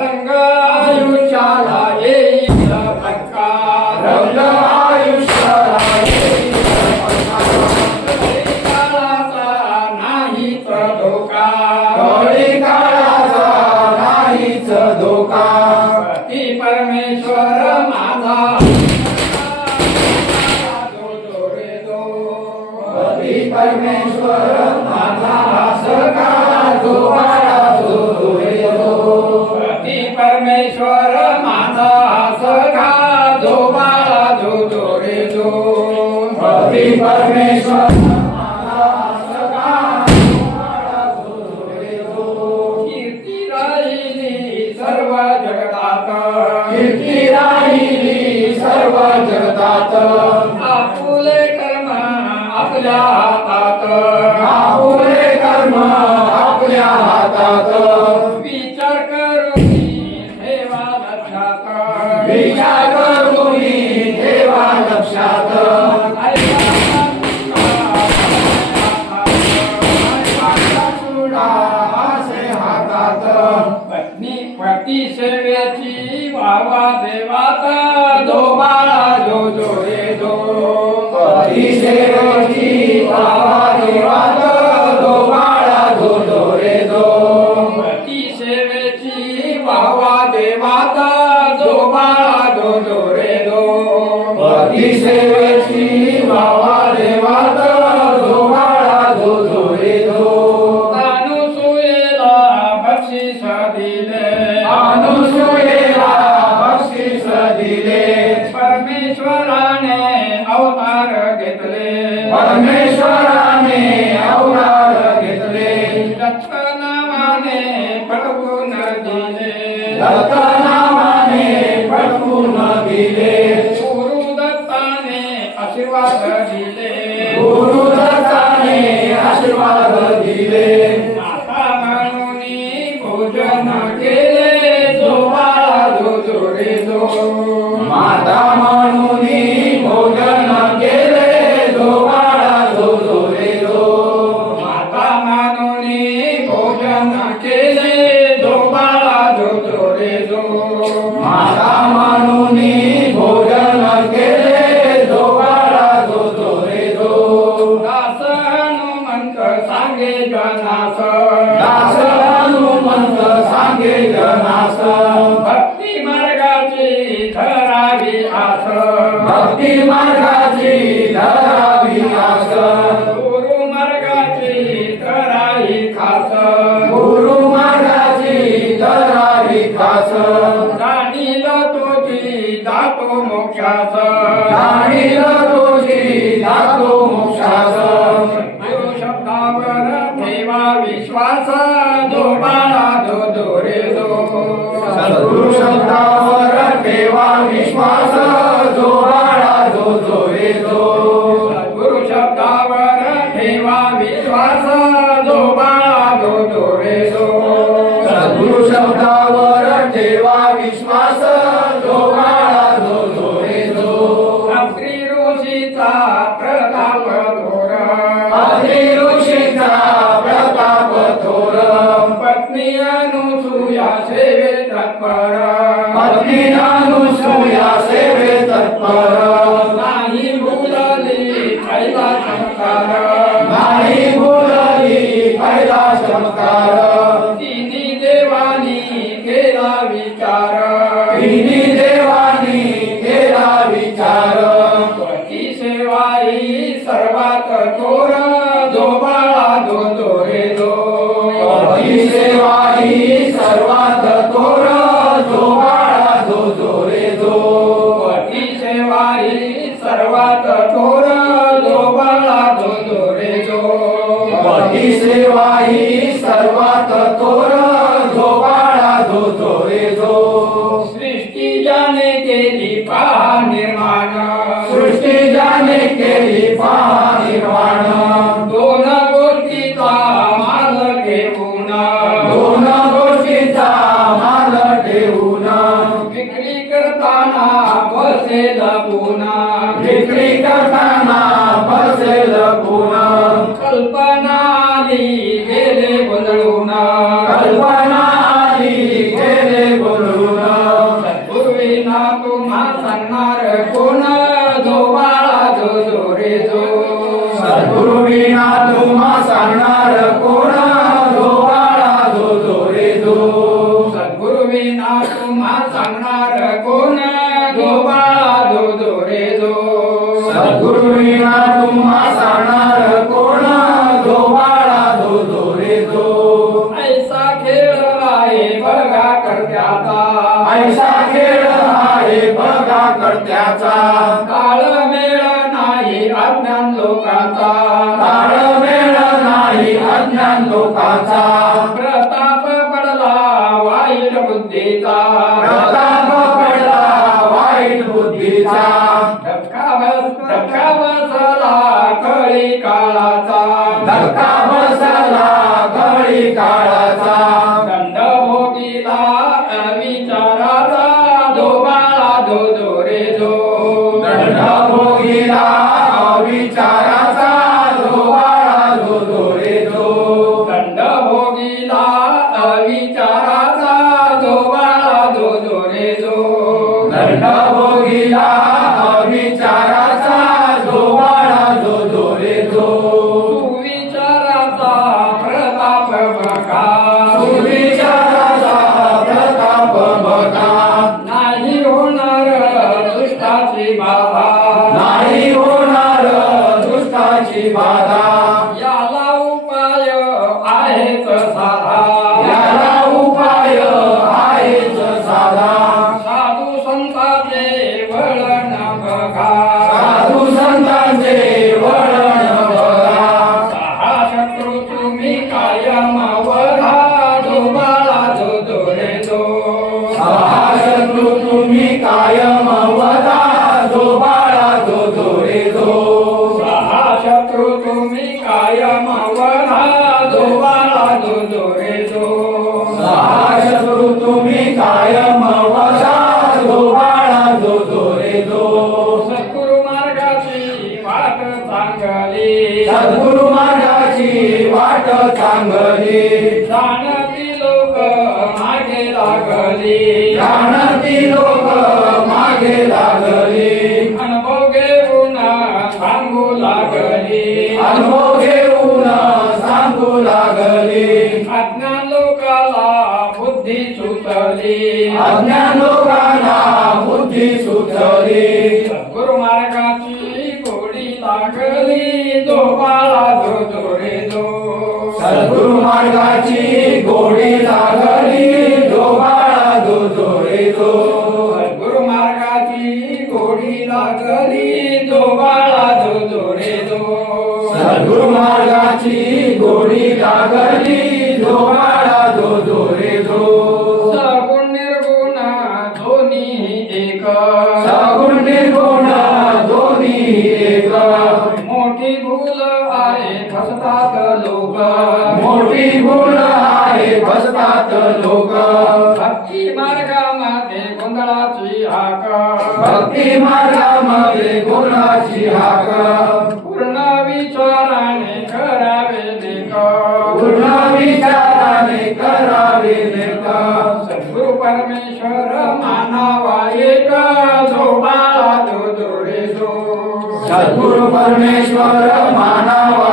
రంగ परमेश्वर माझा सखा जो माझा जो तो रे जो परमेश्वर. परमेश्वराने अवतार घेतले. परमेश्वराने अवतार घेतले. दत्त नावाने पटवून दिले. दत्त नावाने Senhora गुरु मार्गाची धरावी खास जाणील तुझी जातो मोक्षास. जाणील तुझी जातो मोक्षास. गुरु शब्दावर ठेवा विश्वास. जो बाळा जो जो रे जो. सद्गुरु शब्दावर ठेवा विश्वास. जो बाळा जो जो रे जो. गुरु शब्दावर ठेवा विश्वास. शब्दावर ठेवा विश्वास जो ऋषीचा प्रताप थोर अग्नि ऋषीचा प्रताप थोर पत्नी अनुसूया सेवे तत्पर. पत्नी अनुसूया सेवे तत्पर. नाही भूलली नाही पहिला चमत्कार कल्पना आली गेले गोंधळून कल्पना आली गेले बोलून. पूर्वीना तुम्हा सांगणार कोण? जो बाळा जो जो रे जो. तुम्हा सांगणार कोण? जो बाळा जो जो रे जो. सद्गुरुविना तुम्हा सांगणार कोण? जो बाळा जो जो रे जो. सद्गुरु विना तुम्हा करत्याचा काळ मेळ नाही अज्ञान लोकांचा. ताळमेळ नाही अज्ञान लोकांचा. प्रताप पडला वाईट बुद्धीचा. प्रताप पडला वाईट बुद्धीचा. धक्का बस धक्का बसला कळी काळाचा. धक्का बसला घडी काळाचा. Sankara. सद्गुरु मार्गाची वाट चांगली. जाणती लोक मागे लागली. जाणती लोक मागे लागली. अनुभव घेऊन सांगू लागली. अनुभव घेऊन सांगू लागली. अज्ञान लोकाला बुद्धी चुकली अज्ञान लोक सुचली गुरु मार्गाची घोडी लागली दोबाळा धो दो रे दो सद्गुरु मार्गाची घोडी लागली दोबाळा धो दो रे मार्गाची घोडी लागली दोबाळा धो दो सद्गुरु मार्गाची घोडी लागली दोबाळा धो दो सगुण निर्गुण दोन्ही लोक. मोठी भूल आहे फसतात लोक. भक्ती मार्गामध्ये गोंधळाची भक्ती मार्गामध्ये गोंधळाची సద్గురు పరమేశ్వర మానవ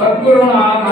सद्गुरुनाथ.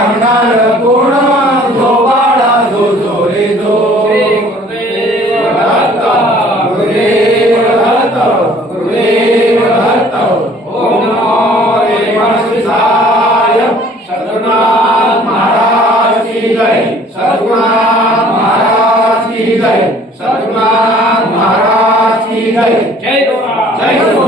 I'm not carnal